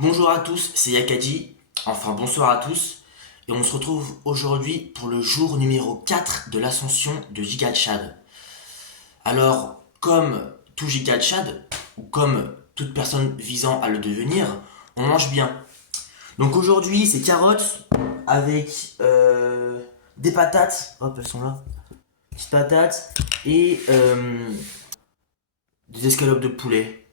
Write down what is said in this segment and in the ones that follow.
Bonjour à tous, c'est Yakadi, enfin bonsoir à tous, et on se retrouve aujourd'hui pour le jour numéro 4 de l'ascension de Giga Chad. Alors, comme tout Giga Chad, ou comme toute personne visant à le devenir, on mange bien. Donc aujourd'hui, c'est carottes avec des patates, hop, elles sont là, petites patates, et des escalopes de poulet.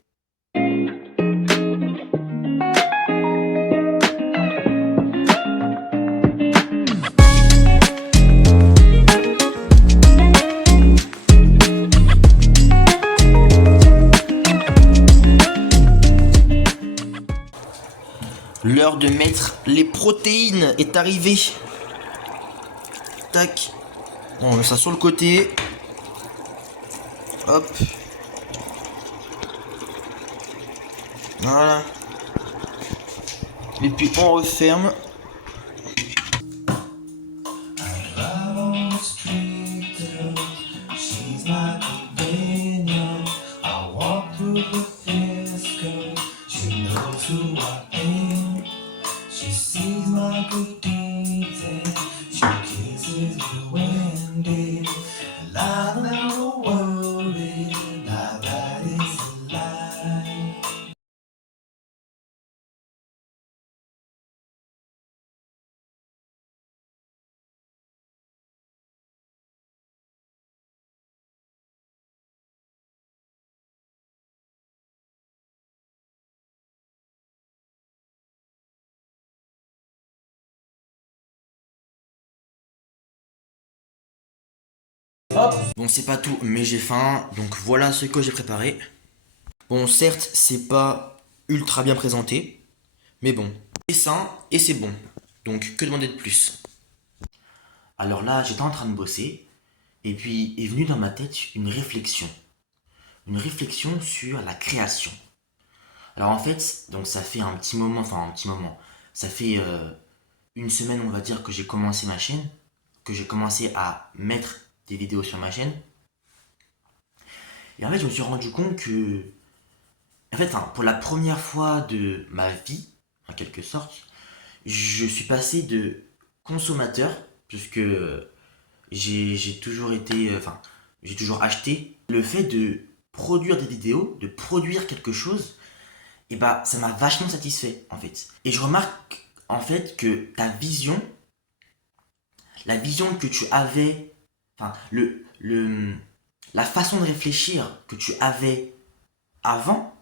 L'heure de mettre les protéines est arrivée. Tac. On met ça sur le côté. Hop. Voilà. Et puis on referme. Bon, c'est pas tout, mais j'ai faim, donc voilà ce que j'ai préparé. Bon, certes, c'est pas ultra bien présenté, mais bon, c'est sain et c'est bon. Donc, que demander de plus? Alors là, j'étais en train de bosser, et puis est venue dans ma tête une réflexion. Une réflexion sur la création. Alors en fait, donc ça fait un petit moment, ça fait une semaine, on va dire, que j'ai commencé ma chaîne, que j'ai commencé à mettre des vidéos sur ma chaîne. Et en fait, je me suis rendu compte que, en fait, pour la première fois de ma vie, en quelque sorte, je suis passé de consommateur, puisque j'ai toujours été, j'ai toujours acheté. Le fait de produire des vidéos, de produire quelque chose, et bah, ça m'a vachement satisfait, en fait. Et je remarque, en fait, que ta vision, la vision que tu avais, enfin, la façon de réfléchir que tu avais avant,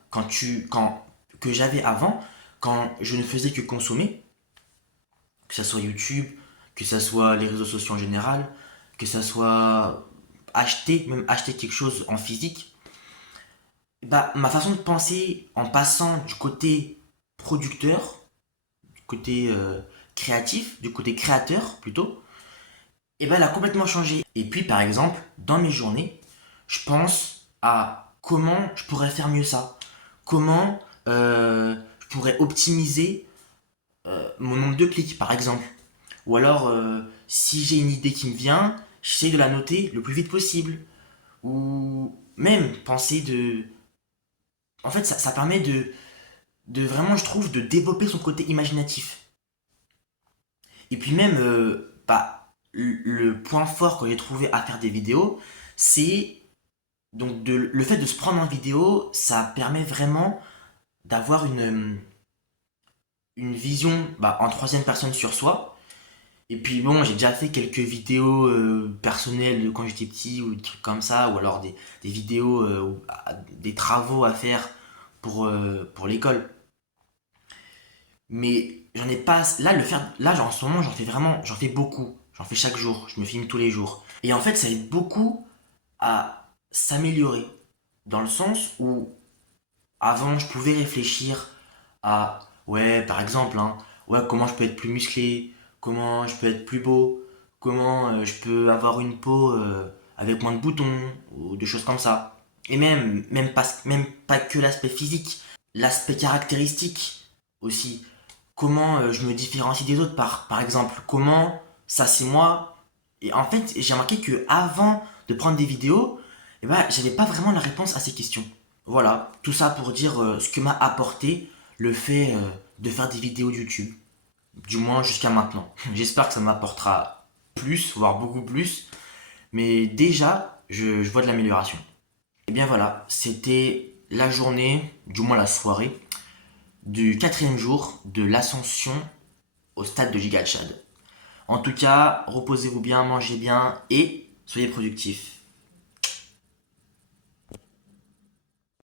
que j'avais avant, quand je ne faisais que consommer, que ce soit YouTube, que ce soit les réseaux sociaux en général, que ce soit acheter, même acheter quelque chose en physique, bah, ma façon de penser en passant du côté producteur, du côté créatif, du côté créateur plutôt, et ben elle a complètement changé. Et puis par exemple, dans mes journées, je pense à comment je pourrais faire mieux ça. Comment je pourrais optimiser mon nombre de clics par exemple. Ou alors, si j'ai une idée qui me vient, j'essaie de la noter le plus vite possible. Ou même penser de... En fait, ça permet de vraiment, je trouve, de développer son côté imaginatif. Et puis même, le point fort que j'ai trouvé à faire des vidéos, c'est donc le fait de se prendre en vidéo, ça permet vraiment d'avoir une vision en troisième personne sur soi. Et puis bon, j'ai déjà fait quelques vidéos personnelles quand j'étais petit ou des trucs comme ça, ou alors des vidéos, des travaux à faire pour l'école. Mais j'en ai pas. Là, en ce moment, j'en fais beaucoup. J'en fais chaque jour. Je me filme tous les jours. Et en fait, ça aide beaucoup à s'améliorer. Dans le sens où avant, je pouvais réfléchir à, ouais, par exemple, hein, ouais, comment je peux être plus musclé, comment je peux être plus beau, comment je peux avoir une peau avec moins de boutons, ou des choses comme ça. Et même pas que l'aspect physique, l'aspect caractéristique aussi. Comment je me différencie des autres, par exemple, comment ça c'est moi. Et en fait, j'ai remarqué que avant de prendre des vidéos, eh ben, j'avais pas vraiment la réponse à ces questions. Voilà, tout ça pour dire ce que m'a apporté le fait de faire des vidéos de YouTube, du moins jusqu'à maintenant. J'espère que ça m'apportera plus, voire beaucoup plus, mais déjà, je vois de l'amélioration. Et bien voilà, c'était la journée, du moins la soirée, du quatrième jour de l'ascension au stade de Giga Chad. En tout cas, reposez-vous bien, mangez bien et soyez productifs.